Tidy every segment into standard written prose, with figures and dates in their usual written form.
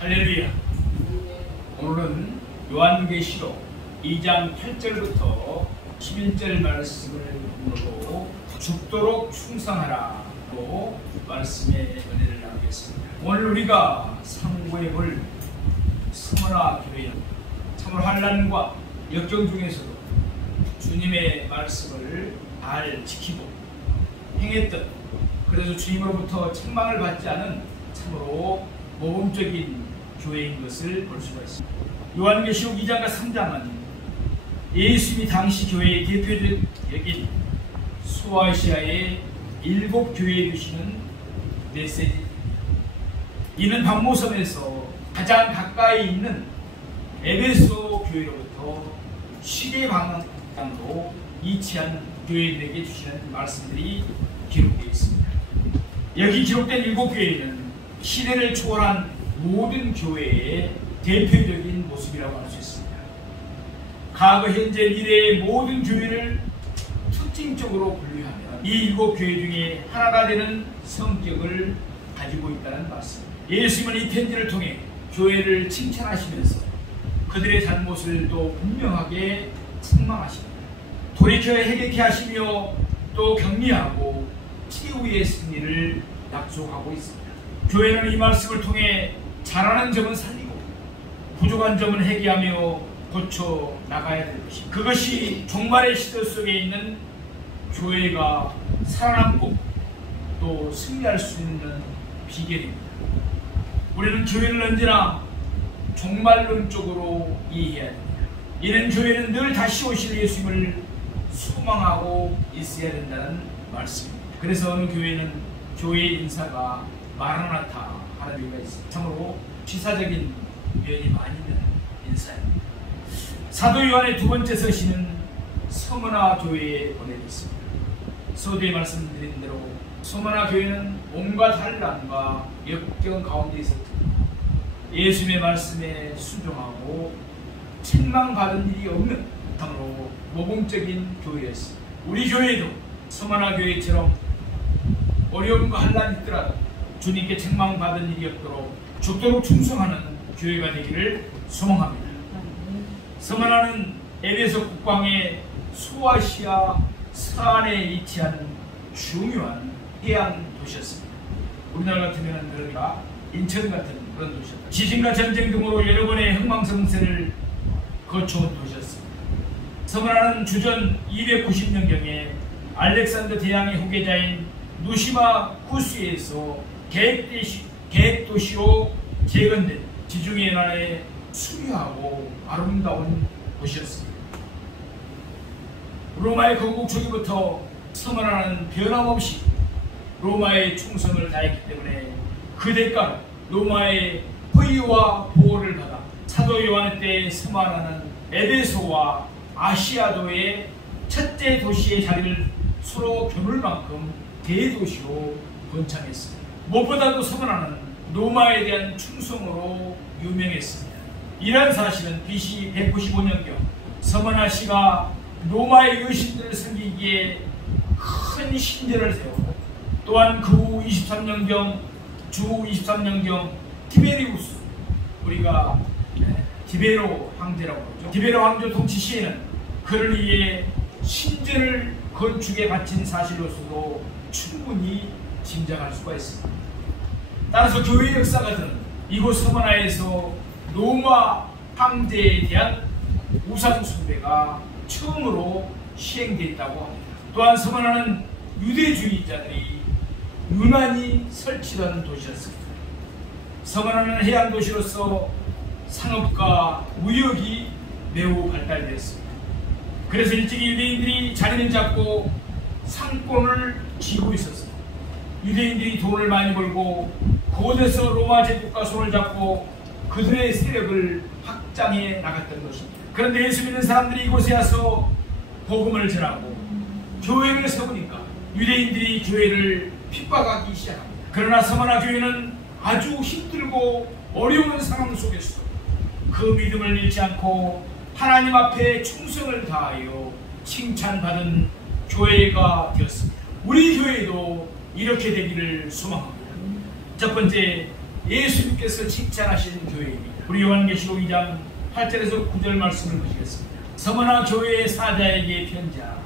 할렐루야. 오늘은 요한계시록 2장 8절부터 11절 말씀을 보고 죽도록 충성하라고 말씀의 은혜를 나누겠습니다. 오늘 우리가 상고해 볼 서머나 교회는 참으로 환난과 역경 중에서도 주님의 말씀을 잘 지키고 행했던, 그래서 주님으로부터 책망을 받지 않은 참으로 모범적인 교회인 것을 볼 수가 있습니다. 요한계시록 2장과 3장은 예수님이 당시 교회의 대표적인 소아시아의 7 교회에 주시는 메시지. 이는 박모섬에서 가장 가까이 있는 에베소 교회로부터 시대 방향으로 이치한 교회들에게 주시는 말씀들이 기록되어 있습니다. 여기 기록된 7 교회는 시대를 초월한 모든 교회의 대표적인 모습이라고 할 수 있습니다. 과거, 현재, 미래의 모든 교회를 특징적으로 분류하면 이 7 교회 중에 하나가 되는 성격을 가지고 있다는 말씀입니다. 예수님은 이 편지를 통해 교회를 칭찬하시면서 그들의 잘못을 또 분명하게 책망하십니다. 돌이켜 회개케 하시며 또 격려하고 치유의 승리를 약속하고 있습니다. 교회는 이 말씀을 통해 잘하는 점은 살리고 부족한 점은 회개하며 고쳐 나가야 될 것입니다. 그것이 종말의 시대 속에 있는 교회가 살아남고 또 승리할 수 있는 비결입니다. 우리는 교회를 언제나 종말론적으로 이해해야 됩니다. 이는 교회는 늘 다시 오실 예수님을 소망하고 있어야 된다는 말씀입니다. 그래서 어느 교회는 교회 인사가 마라나타 하는 이유가 있습니다. 참으로 시사적인 면이 많이 있는 인사입니다. 사도 요한의 2번째 서신은 서머나 교회에 보내겠습니다. 서두에 말씀드린 대로 서머나 교회는 온갖 환난과 역경 가운데 있었던 예수님의 말씀에 순종하고 책망받은 일이 없는 참으로 모범적인 교회였습니다. 우리 교회도 서머나 교회처럼 어려움과 환난이 있더라도 주님께 책망받은 일이 없도록 죽도록 충성하는 교회가 되기를 소망합니다. 서머나는 에베소 국방의 소아시아 서안에 위치한 중요한 해안 도시였습니다. 우리나라 같으면 그러니까 인천 같은 그런 도시였다. 지진과 전쟁 등으로 여러 번의 흥망성쇠를 거쳐온 도시였습니다. 서머나는 주전 290년경에 알렉산더 대왕의 후계자인 누시마 쿠스에서 계획도시로 재건된 지중해 나라의 수려하고 아름다운 도시였습니다. 로마의 건국 초기부터 서머나는 변함없이 로마의 충성을 다했기 때문에 그 대가로 로마의 호의와 보호를 받아 사도 요한 때 서머나는 에베소와 아시아도의 첫째 도시의 자리를 서로 겨눌 만큼 대도시로 번창했습니다. 무엇보다도 서머나는 로마에 대한 충성으로 유명했습니다. 이런 사실은 BC 195년경 서머나시가 로마의 여신들을 섬기기에 큰 신전을 세웠고, 또한 그 후 23년경 주 23년경 티베리우스, 우리가 디베로 황제라고 그러죠. 디베로 황제 통치 시에는 그를 위해 신전을 건축에 바친 사실로서도 충분히 짐작할 수가 있습니다. 따라서 교회의 역사가들은 이곳 서머나에서 로마 황제에 대한 우상 숭배가 처음으로 시행되었다고 합니다. 또한 서머나는 유대주의자들이 유난히 설치던 도시였습니다. 서머나는 해안 도시로서 상업과 무역이 매우 발달되었습니다. 그래서 일찍이 유대인들이 자리를 잡고 상권을 쥐고 있었습니다. 유대인들이 돈을 많이 벌고 그곳에서 로마 제국과 손을 잡고 그들의 세력을 확장해 나갔던 것입니다. 그런데 예수 믿는 사람들이 이곳에 와서 복음을 전하고 교회를 세우니까 유대인들이 교회를 핍박하기 시작합니다. 그러나 서머나 교회는 아주 힘들고 어려운 상황 속에서 그 믿음을 잃지 않고 하나님 앞에 충성을 다하여 칭찬받은 교회가 되었습니다. 우리 교회도 이렇게 되기를 소망합니다. 첫 번째, 예수님께서 칭찬하신 교회입니다. 우리 요한계시록 2장 8절에서 9절 말씀을 보시겠습니다. 서머나 교회의 사자에게 편지하라.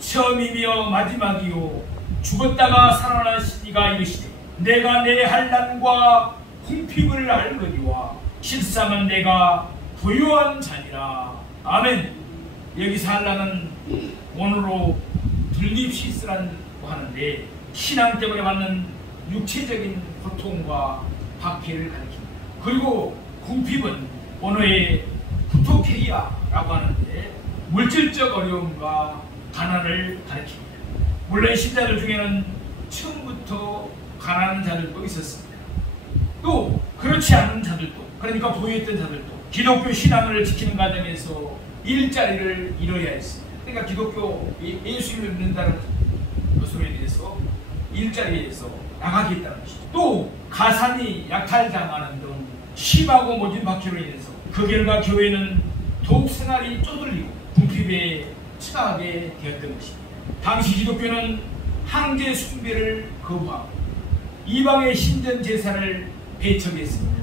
처음이며 마지막이요 죽었다가 살아나신 이가 이르시되 내가 내 환난과 궁핍을 알거니와 실상은 내가 부유한 자니라. 아멘. 여기서 환난은 오늘로 분립시스라고 하는데 신앙 때문에 받는 육체적인 고통과 박해를 가리킵니다. 그리고 궁핍은 언어의 후토케이아라고 하는데 물질적 어려움과 가난을 가리킵니다. 물론 신자들 중에는 처음부터 가난한 자들도 있었습니다. 또 그렇지 않은 자들도, 그러니까 부유했던 자들도 기독교 신앙을 지키는 과정에서 일자리를 이뤄야 했습니다. 그러니까 기독교 예수님을 믿는다는 것으로 인해서 일자리에서 나가겠다는 것이죠. 또 가산이 약탈당하는 등 심하고 모진 박해로 인해서 그 결과 교회는 더욱 생활이 쪼들리고 궁핍에 처하게 되었던 것입니다. 당시 기독교는 황제 숭배를 거부하고 이방의 신전 제사를 배척했습니다.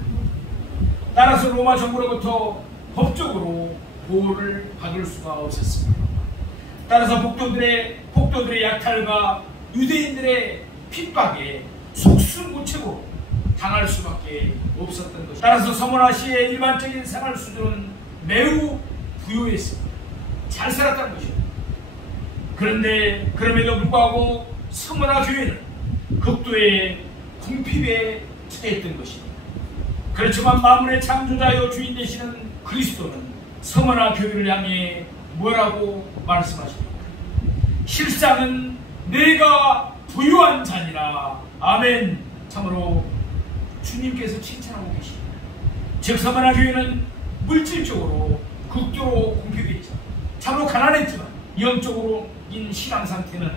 따라서 로마 정부로부터 법적으로 보호를 받을 수가 없었습니다. 따라서 폭도들의 약탈과 유대인들의 핍박에 속수무책으로 당할 수밖에 없었던 것입니다. 따라서 서머나시의 일반적인 생활 수준은 매우 부유했습니다. 잘 살았다는 것입니다. 그런데 그럼에도 불구하고 서머나 교회는 극도의 궁핍에 처했던 것입니다. 그렇지만 만물의 창조자여 주인 되시는 그리스도는 서머나 교회를 향해 뭐라고 말씀하십니까? 실상은 내가 부유한 자니라. 아멘. 참으로 주님께서 칭찬하고 계십니다. 즉 서머나 교회는 물질적으로 극도로 궁핍했죠. 참으로 가난했지만 영적으로인 신앙 상태는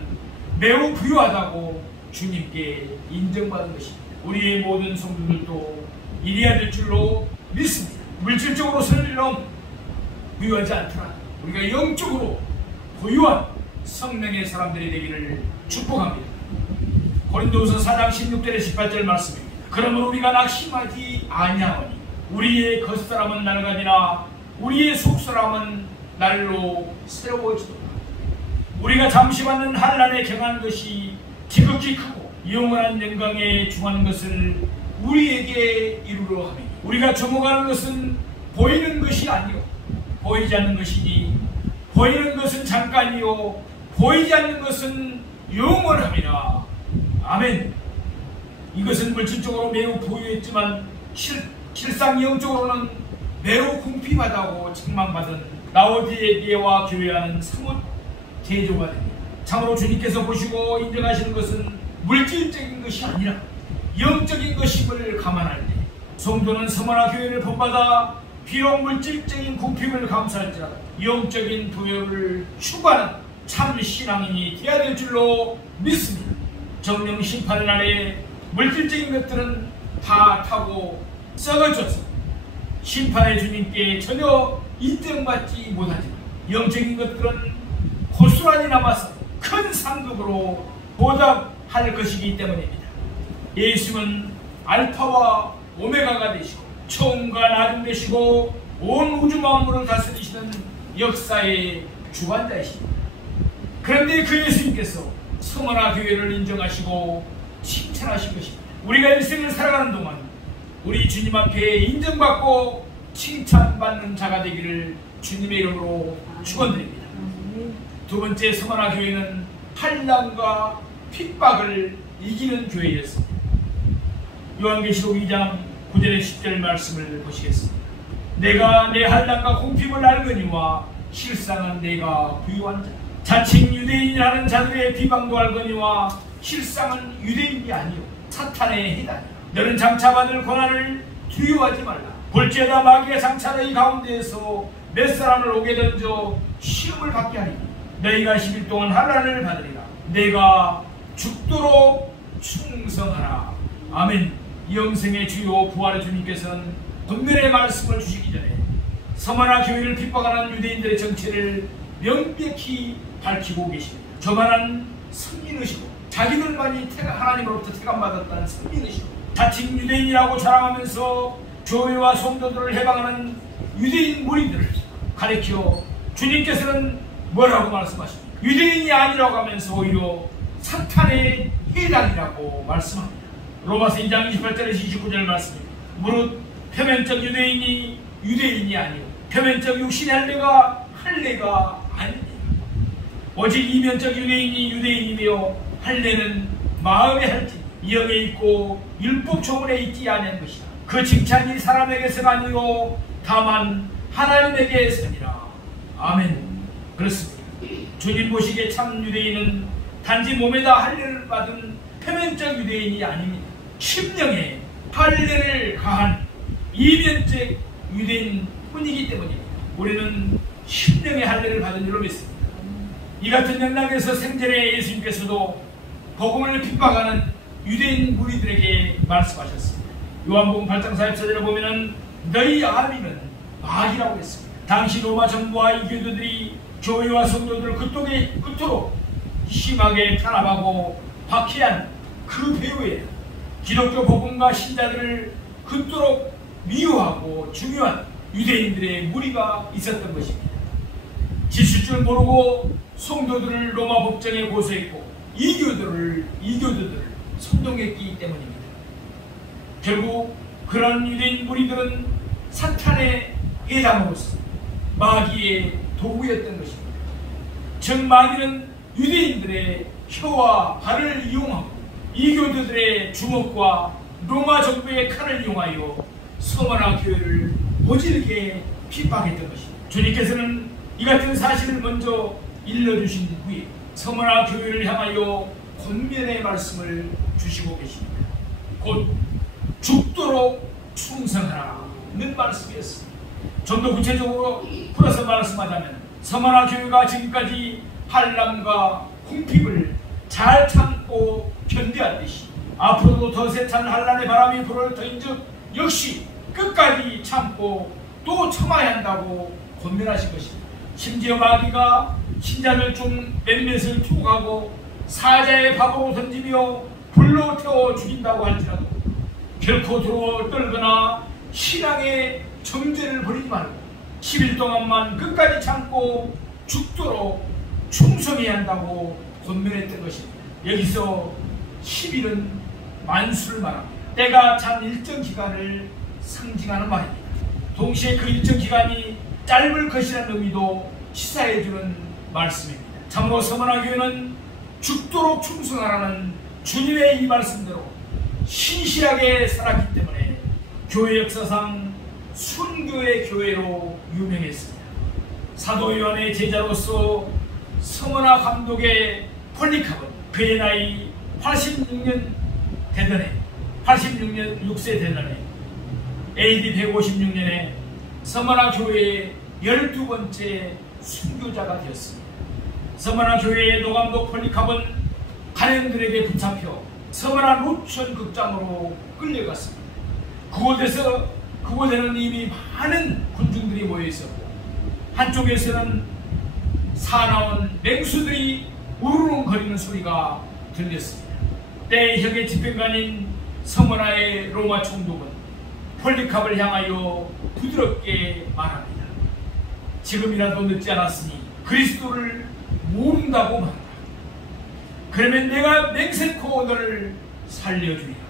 매우 부유하다고 주님께 인정받은 것입니다. 우리의 모든 성도들도 이래야 될 줄로 믿습니다. 물질적으로 설령 부유하지 않더라 우리가 영적으로 부유한 성령의 사람들이 되기를 축복합니다. 고린도후서 4장 16절에 18절 말씀입니다. 그러므로 우리가 낙심하지 아니하오니 우리의 겉사람은 낡아지나 우리의 속사람은 날로 새로워지도다. 우리가 잠시 받는 환난에 경한 것이 지극히 크고 영원한 영광에 중하는 것을 우리에게 이루려 하며 우리가 점호하는 것은 보이는 것이 아니요 보이지 않는 것이니 보이는 것은 잠깐이요 보이지 않는 것은 영원함이라. 아멘. 이것은 물질적으로 매우 부유했지만 실상 영적으로는 매우 궁핍하다고 책망받은 라오디게와 교회와는 사뭇 대조가 됩니다. 참으로 주님께서 보시고 인정하시는 것은 물질적인 것이 아니라 영적인 것임을 감안할 때 성도는 서머나 교회를 본받아 비록 물질적인 궁핍을 감수할지라도 영적인 부여를 추구하는 참 신앙인이 되어야 될 줄로 믿습니다. 정령 심판의 날에 물질적인 것들은 다 타고 썩어져서 심판의 주님께 전혀 인정받지 못하지만 영적인 것들은 고스란히 남아서 큰 상급으로 보답할 것이기 때문입니다. 예수는 알파와 오메가가 되시고 처음과 나중 되시고 온 우주 만물을 다스리시는 역사의 주관자이십니다. 그런데 그 예수님께서 서머나 교회를 인정하시고 칭찬하신 것입니다. 우리가 일생을 살아가는 동안 우리 주님 앞에 인정받고 칭찬받는 자가 되기를 주님의 이름으로 축원드립니다. 두 번째, 서머나 교회는 환난과 핍박을 이기는 교회였습니다. 요한계시록 2장 9절에 10절 말씀을 보시겠습니다. 내가 내 환난과 궁핍을 알거니와 실상은 내가 부유한 자 자칭 유대인이라는 자들의 비방도 알거니와 실상은 유대인이 아니요 사탄의 해당이라. 너는 장차 받을 고난을 두려워하지 말라. 볼지어다 마귀가 장차 너희 가운데에서 몇 사람을 오게 던져 시험을 받게 하리니 너희가 10일 동안 환난을 받으리라. 내가 죽도록 충성하라. 아멘. 영생의 주요 부활의 주님께서는 분명의 말씀을 주시기 전에 서머나 교회를 핍박하는 유대인들의 정체를 명백히 밝히고 계십니다. 저만한 선민의식으로 자기들만이 하나님으로부터 택함받았다는 선민의식으로 자칭 유대인이라고 자랑하면서 교회와 성도들을 해방하는 유대인 무리들을 가리켜 주님께서는 뭐라고 말씀하십니까? 유대인이 아니라고 하면서 오히려 사탄의 해당이라고 말씀합니다. 로마서 2장 28절에서 29절 말씀입니다. 무릇 표면적 유대인이 유대인이 아니요 표면적 육신의 할례가 아닙니다. 오직 이면적 유대인이 유대인이며 할례는 마음의 할지 영에 있고 율법 조문에 있지 않은 것이다. 그 칭찬이 사람에게서가 아니요 다만 하나님에게서니라. 아멘. 그렇습니다. 주님 보시기에 참 유대인은 단지 몸에다 할례를 받은 표면적 유대인이 아닙니다. 심령에 할례를 가한 이면적 유대인 뿐이기 때문입니다. 우리는 심령의 할례를 받은 줄로 믿습니다. 이 같은 맥락에서 생전에 예수님께서도 복음을 핍박하는 유대인 무리들에게 말씀하셨습니다. 요한복음 8장 44절에 보면은 너희 아비는 마귀라고 했습니다. 당시 로마 정부와 이 교도들이 교회와 성도들을 그토록 심하게 탄압하고 박해한 그 배후에 기독교 복음과 신자들을 그토록 미워하고 중요한 유대인들의 무리가 있었던 것입니다. 지실 줄 모르고 성도들을 로마 법정에 고소했고 이교도들을 선동했기 때문입니다. 결국 그런 유대인 무리들은 사탄의 해당으로서 마귀의 도구였던 것입니다. 즉 마귀는 유대인들의 혀와 발을 이용하고 이교도들의 주먹과 로마 정부의 칼을 이용하여 서머나 교회를 모질게 핍박했던 것입니다. 주님께서는 이 같은 사실을 먼저 일러주신 후에 서머나 교회를 향하여 권면의 말씀을 주시고 계십니다. 곧 죽도록 충성하라는 말씀이었습니다. 좀 더 구체적으로 풀어서 말씀하자면 서머나 교회가 지금까지 한람과 궁핍을 잘 참고 견뎌왔듯이 앞으로도 더 세찬 한란의 바람이 불을 터인즉 역시 끝까지 참고 또 참아야 한다고 권면하신 것입니다. 심지어 마귀가 신자들 중 몇몇을 투옥하고 사자의 밥으로 던지며 불로 태워 죽인다고 할지라도 결코 떨거나 신앙의 정죄를 버리지 말고 10일 동안만 끝까지 참고 죽도록 충성해야 한다고 권면했던 것입니다. 여기서 10일은 만수를 말합니다. 때가 찬 일정 기간을 상징하는 말입니다. 동시에 그 일정 기간이 짧을 것이라는 의미도 시사해주는 말씀입니다. 참으로 서머나 교회는 죽도록 충성하라는 주님의 이 말씀대로 신실하게 살았기 때문에 교회 역사상 순교의 교회로 유명했습니다. 사도 요한의 제자로서 서머나 감독의 폴리카본 그의 나이 86년 되던 6세 되던 AD 156년에 서머나 교회의 12번째 순교자가 되었습니다. 서머나 교회의 노감독 폴리카본 가령들에게 붙잡혀 서머나 노천 극장으로 끌려갔습니다. 그곳에는 이미 많은 군중들이 모여 있었고 한쪽에서는 사나운 맹수들이 우르릉거리는 소리가 들렸습니다. 때의 혁의 집행관인 서머나의 로마 총독은 폴리캅을 향하여 부드럽게 말합니다. 지금이라도 늦지 않았으니 그리스도를 모른다고 말한다. 그러면 내가 맹세코 너를 살려주리라.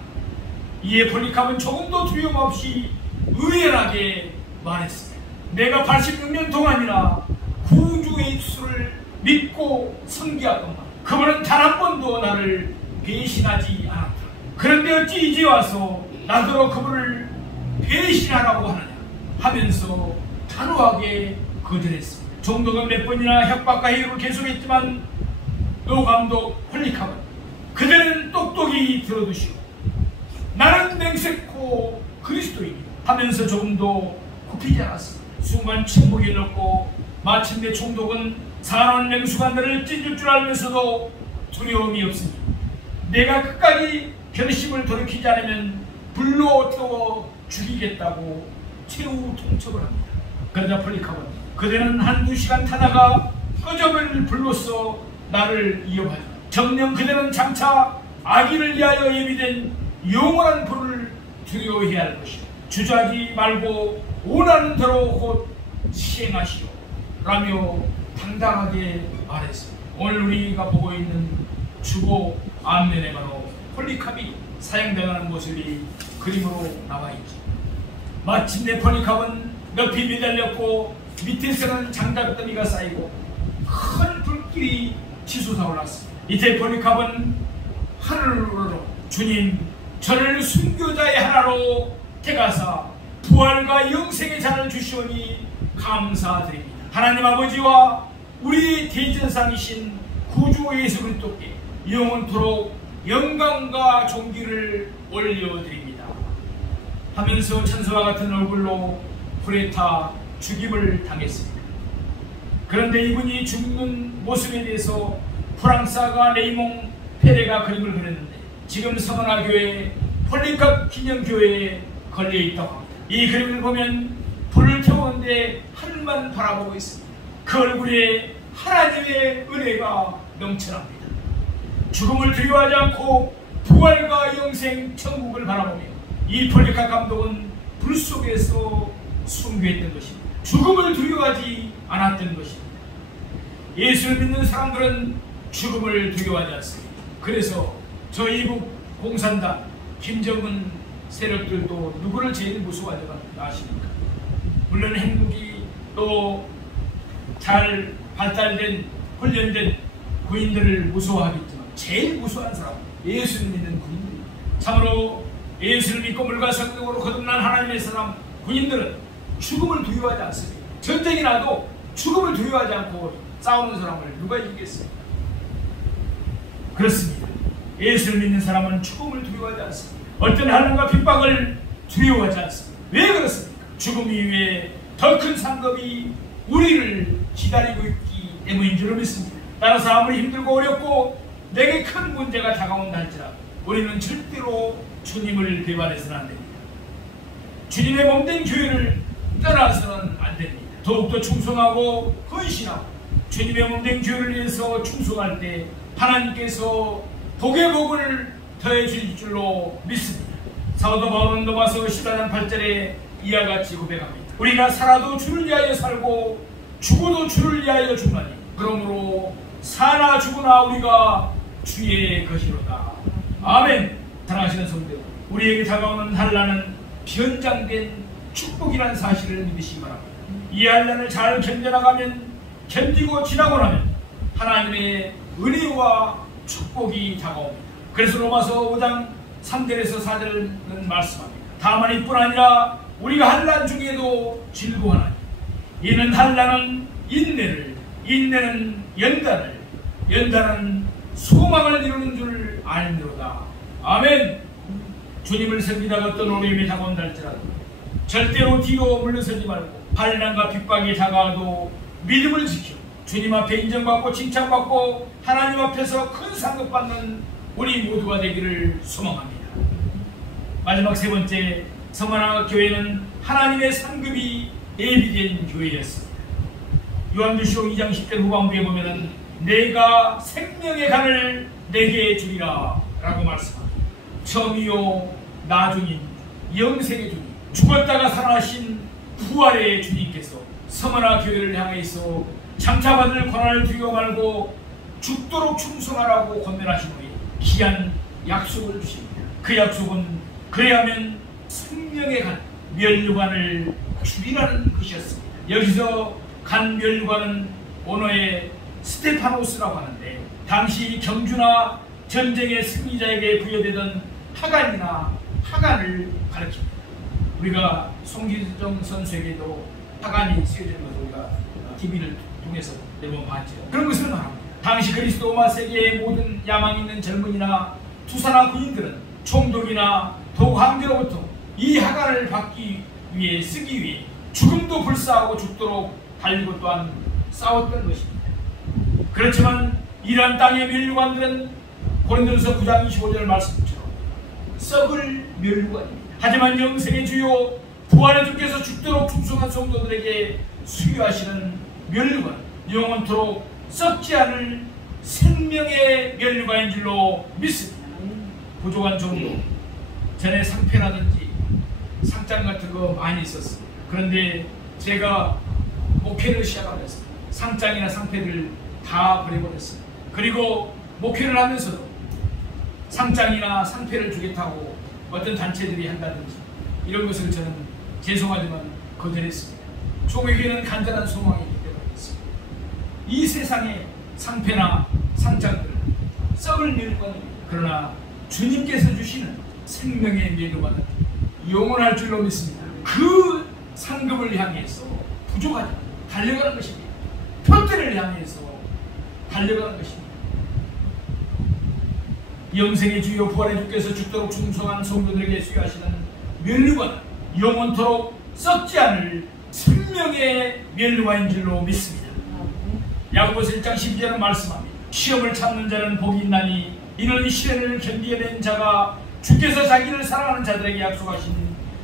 이에 폴리캅은 조금도 두려움 없이 의연하게 말했습니다. 내가 86년 동안이나 구주의 수를 믿고 섬기었건만 그분은 단 한 번도 나를 배신하지 않았다. 그런데 어찌 이제 와서 나더러 그분을 배신하라고 하느냐 하면서 단호하게 거절했습니다. 총독은 몇 번이나 협박과 해유를 계속했지만 노감독 폴리캅은 그대는 똑똑히 들어두시오. 나는 맹세코 그리스도입니다 하면서 조금도 굽히지 않았습니다. 순간 침묵이 흘렀고 마침내 총독은 사나운 맹수관들을 찢을 줄 알면서도 두려움이 없으니 내가 끝까지 결심을 돌이키지 않으면 불로 태워 죽이겠다고 최후 통첩을 합니다. 그러자 폴리캅은 그대는 한두 시간 타다가 꺼져버릴 불로써 나를 이어가자. 정녕 그대는 장차 아기를 위하여 예비된 영원한 불을 두려워해야 할 것이요 주저하지 말고 원하는 대로 곧 시행하시오 라며 당당하게 말했습니다. 오늘 우리가 보고 있는 주보 앞면에 바로 폴리캅이 사용당하는 모습이 그림으로 나와 있죠. 마침내 폴리캅은 높이 매달렸고 밑에서는 장작더미가 쌓이고 큰 불길이 치솟아 올랐습니다. 이때 폴리캅은 하늘으로 주님 저를 순교자의 하나로 택하사 부활과 영생의 잔을 주시오니 감사드립니다. 하나님 아버지와 우리 대전상이신 구주 예수 그리스도께 영원토록 영광과 존귀를 올려드립니다 하면서 천사와 같은 얼굴로 불에 타 죽임을 당했습니다. 그런데 이분이 죽는 모습에 대해서 프랑스가 레이몽 페레가 그림을 그렸는데 지금 서머나 교회 폴리캅 기념교회에 걸려있다고 합니다. 이 그림을 보면 불을 태우는데 하늘만 바라보고 있습니다. 그 얼굴에 하나님의 은혜가 넘쳐납니다. 죽음을 두려워하지 않고 부활과 영생 천국을 바라보며 이 폴리캅 감독은 불 속에서 순교했던 것입니다. 죽음을 두려워하지 않았던 것입니다. 예수를 믿는 사람들은 죽음을 두려워하지 않습니다. 그래서 저 이북 공산당 김정은 세력들도 누구를 제일 무서워하지 아십니까? 물론 행복이 또 잘 발달된 훈련된 군인들을 무서워하겠지만 제일 무서워하는 사람은 예수를 믿는 군인들입니다. 참으로 예수를 믿고 물과 성령으로 거듭난 하나님의 사람 군인들은 죽음을 두려워하지 않습니다. 전쟁이 나도 죽음을 두려워하지 않고 싸우는 사람을 누가 이기겠습니까? 그렇습니다. 예수를 믿는 사람은 죽음을 두려워하지 않습니다. 어떤 환난과 핍박을 두려워하지 않습니다. 왜 그렇습니까? 죽음 이후에 더 큰 상급이 우리를 기다리고 있기 때문인 줄 믿습니다. 따라서 아무리 힘들고 어렵고 내게 큰 문제가 다가온다 할지라도 우리는 절대로 주님을 배반해서는 안 됩니다. 주님의 몸된 교회를 떠나서는 안 됩니다. 더욱더 충성하고 헌신하고 주님의 몸된 교회를 위해서 충성할 때 하나님께서 복의 복을 더해 주실 줄로 믿습니다. 사도 바울은 로마서 14장 8절에 이와 같이 고백합니다. 우리가 살아도 주를 위하여 살고 죽어도 주를 위하여 죽나니 그러므로 사나 죽으나 우리가 주의 것이로다. 아멘. 사랑하시는 성도, 우리에게 다가오는 환난은 변장된 축복이라는 사실을 믿으시기 바랍니다. 이 환난을 잘 견뎌나가면, 견디고 지나고 나면 하나님의 은혜와 축복이 다가옵니다. 그래서 로마서 5장 3절에서 4절은 말씀합니다. 다만 이뿐 아니라 우리가 환난 중에도 즐거워하나니 이는 환난은 인내를, 인내는 연단을, 연단은 소망을 이루는 줄 알미로다. 아멘. 주님을 섬기다가 어떤 어려움이 다가온다 할지라도 절대로 뒤로 물러서지 말고 환난과 핍박이 다가와도 믿음을 지켜 주님 앞에 인정받고 칭찬받고 하나님 앞에서 큰 상급 받는 우리 모두가 되기를 소망합니다. 마지막 세 번째, 서머나 교회는 하나님의 상급이 예비된 교회였습니다. 요한계시록 2장 10절 후반부에 보면은 내가 생명의 간을 내게 주리라 라고 말씀합니다. 처음이요 나중인 영생의 주님, 죽었다가 살아나신 부활의 주님께서 서머나 교회를 향해서 장차받을 권한을 두려워 말고 죽도록 충성하라고 권면하신 후에 귀한 약속을 주십니다. 그 약속은 그래야면 생명의 간, 면류관을 주리라는 것이었습니다. 여기서 간 면류관은 언어의 스테파노스라고 하는데 당시 경주나 전쟁의 승리자에게 부여되던 하관이나 하관을 가리킵니다. 우리가 송기정 선수에게도 하관이 쓰여지는 것을 우리가 TV를 통해서 매번 봤죠. 그런 것을 말합니다. 당시 그리스도 로마 세계의 모든 야망 있는 젊은이나 투사나 군인들은 총독이나 도황제로부터 이 하관을 받기 위해 쓰기 위해 죽음도 불사하고 죽도록 달리고 또한 싸웠던 것입니다. 그렇지만 이러한 땅의 면류관들은 고린도전서 9장 25절 말씀처럼 썩을 면류관입니다. 하지만 영생의 주요 부활의 주께서 죽도록 충성한 성도들에게 수여하시는 면류관, 영원토록 썩지 않을 생명의 면류관인 줄로 믿습니다. 부족한 정도, 전에 상패라든지 상장 같은 거 많이 있었어요. 그런데 제가 목회를 시작하면서 상장이나 상패를 다 버려버렸어요. 그리고 목회를 하면서도 상장이나 상패를 주겠다고 어떤 단체들이 한다든지 이런 것을 저는 죄송하지만 거절했습니다. 종에게는 간절한 소망이 있기 때문이었습니다. 이 세상의 상패나 상장들은 썩을 멸관입니다. 그러나 주님께서 주시는 생명의 멸관은 영원할 줄로 믿습니다. 그 상급을 향해서 부족하지 않고 달려가는 것입니다. 표대를 향해서 달려가는 것입니다. 영생의 주여 부활의 주께서 죽도록 충성한 성도들에게 수여하시는 멸류관, 영원토록 썩지 않을 생명의 멸류관인 줄로 믿습니다. 야고보서 1장 12절은 말씀합니다. 시험을 참는 자는 복이 있나니 이는 시련을 견디어낸 자가 주께서 자기를 사랑하는 자들에게 약속하신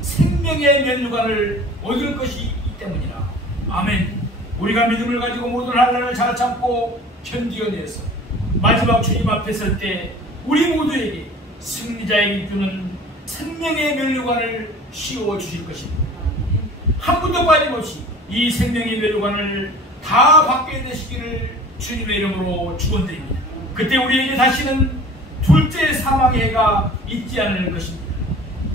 생명의 멸류관을 얻을 것이 있기 때문이라. 아멘. 우리가 믿음을 가지고 모든 환난을 잘 참고 견디어내서 마지막 주님 앞에 설 때 우리 모두에게 승리자에게 주는 생명의 멸류관을 씌워 주실 것입니다. 한 분도 빠짐없이 이 생명의 멸류관을 다 받게 되시기를 주님의 이름으로 축원드립니다. 그때 우리에게 다시는 둘째 사망의 해가 있지 않을 것입니다.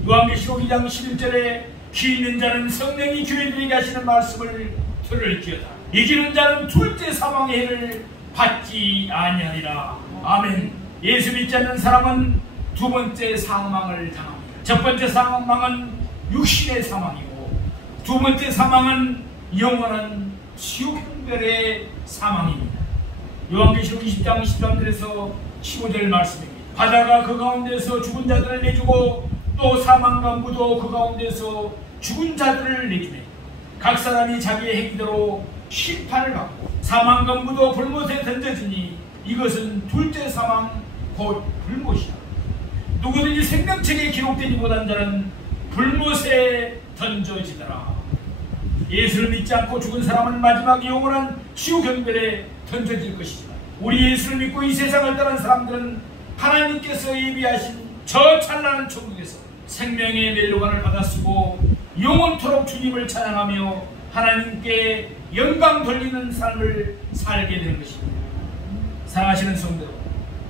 요한계시록 2장 11절에 귀 있는 자는 성령이 교회들에게 하시는 말씀을 들을지어다. 이기는 자는 둘째 사망의 해를 받지 아니하리라. 아멘. 예수 믿지 않는 사람은 두 번째 사망을 당합니다. 첫 번째 사망은 육신의 사망이고 두 번째 사망은 영원한 지옥형별의 사망입니다. 요한계시록 20장 13절에서 15절 말씀입니다. 바다가 그 가운데서 죽은 자들을 내주고 또 사망과 무도 그 가운데서 죽은 자들을 내주네. 각 사람이 자기의 행위대로 심판을 받고 사망과 무도 불못에 던져지니 이것은 둘째 사망 곧 불못이다. 누구든지 생명책에 기록되지 못한 자는 불못에 던져지더라. 예수를 믿지 않고 죽은 사람은 마지막 영원한 지옥경별에 던져질 것이지만 우리 예수를 믿고 이 세상을 떠난 사람들은 하나님께서 예비하신 저 찬란한 천국에서 생명의 멸류관을 받았으고 영원토록 주님을 찬양하며 하나님께 영광 돌리는 삶을 살게 되는 것입니다. 사랑하시는 성도,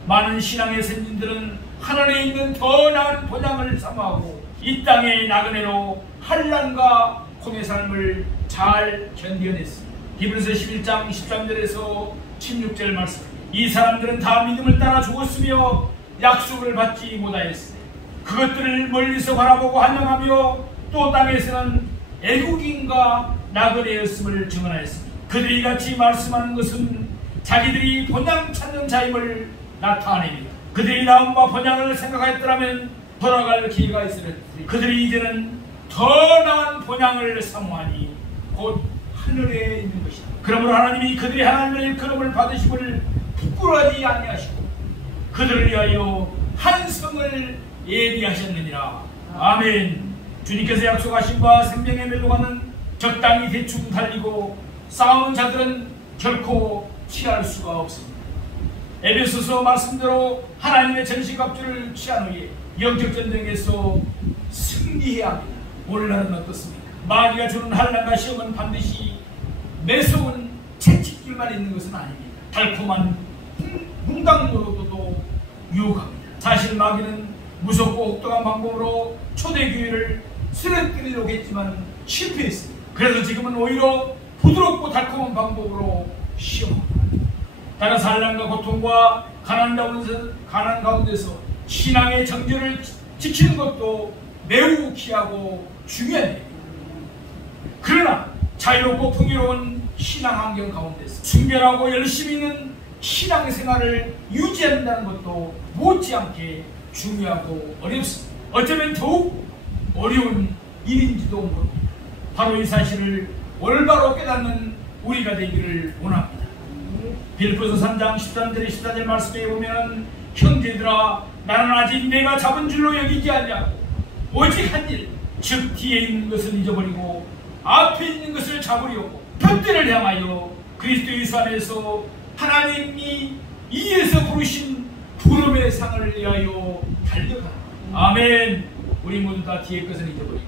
많은 신앙의 선진들은 하늘에 있는 더 나은 본향을 사모하고 이 땅의 나그네로 환난과 공의 삶을 잘 견뎌냈습니다. 히브리서 11장 13절에서 16절 말씀입니다. 이 사람들은 다 믿음을 따라 죽었으며 약속을 받지 못하였으니 그것들을 멀리서 바라보고 환영하며 또 땅에서는 애국인과 나그네였음을 증언하였습니다. 그들이 같이 말씀하는 것은 자기들이 본향 찾는 자임을 나타냅니다. 그들이 나음과 본향을 생각하였더라면 돌아갈 기회가 있으리. 그들이 이제는 더 나은 본향을 사모하니 곧 하늘에 있는 것이다. 그러므로 하나님이 그들이 하나님의 일컬음을 받으심을 부끄러워하지 아니하시고 그들을 위하여 한 성을 예비하셨느니라. 아멘. 주님께서 약속하신 바 생명의 멸류관은 적당히 대충 달리고 싸우는 자들은 결코 취할 수가 없습니다. 에베소서 말씀대로 하나님의 전신갑주를 취한 후에 영적 전쟁에서 승리해야 합니다. 오늘날은 어떻습니까? 마귀가 주는 환난과 시험은 반드시 매서운 채찍질만 있는 것은 아닙니다. 달콤한 문강으로도 유혹합니다. 사실 마귀는 무섭고 혹독한 방법으로 초대교회를 쓰러뜨리려고 했지만 실패했습니다. 그래서 지금은 오히려 부드럽고 달콤한 방법으로 시험합니다. 따라서 환난과 고통과 가난 가운데서 신앙의 정절을 지키는 것도 매우 귀하고 중요한 일입니다. 그러나 자유롭고 풍요로운 신앙 환경 가운데서 순결하고 열심히 있는 신앙생활을 유지한다는 것도 못지않게 중요하고 어렵습니다. 어쩌면 더욱 어려운 일인지도 모릅니다. 바로 이 사실을 올바로 깨닫는 우리가 되기를 원합니다. 빌립보서 3장 13절 14절 말씀에 보면 형제들아 나는 아직 내가 잡은 줄로 여기지 않냐고 오직 한 일 즉 뒤에 있는 것을 잊어버리고 앞에 있는 것을 잡으려고 둯대를 향하여 그리스도 예수 안에서 하나님이 이에서 부르신 부름의 상을 위하여 달려가라. 아멘. 우리 모두 다 뒤에 것을 잊어버리고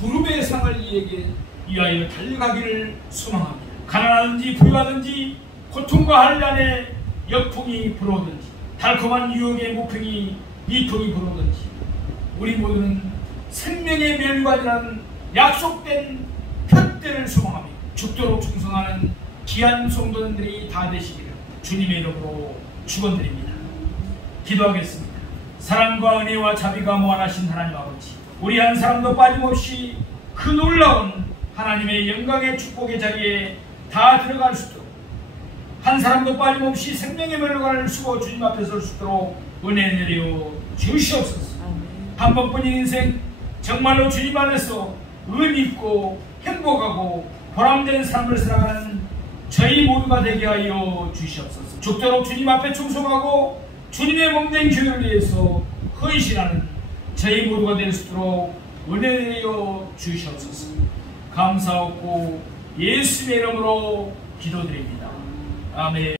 부름의 상을 이에게 위하여 달려가기를 소망합니다. 가난하든지 부유하든지 고통과 한란의 역풍이 불어오든지 달콤한 유혹의 무풍이 미통이 불어오든지 우리 모두는 생명의 멸관이라는 약속된 편대를 소망하며 죽도록 충성하는 귀한 성도님들이 다 되시기를 주님의 이름으로 축원드립니다. 기도하겠습니다. 사랑과 은혜와 자비가 무한하신 하나님 아버지, 우리 한 사람도 빠짐없이 그 놀라운 하나님의 영광의 축복의 자리에 다 들어갈 수 있도록, 한 사람도 빠짐없이 생명의 멸관을 쓰고 주님 앞에 설 수 있도록 은혜 내려 주시옵소서. 한 번뿐인 인생 정말로 주님 안에서 의미 있고 행복하고 보람된 삶을 살아가는 저희 모두가 되게 하여 주시옵소서. 죽도록 주님 앞에 충성하고 주님의 몸된 교회를 위해서 헌신하는 저희 모두가 될 수 있도록 은혜 내려 주시옵소서. 감사하고 예수의 이름으로 기도드립니다. 아멘.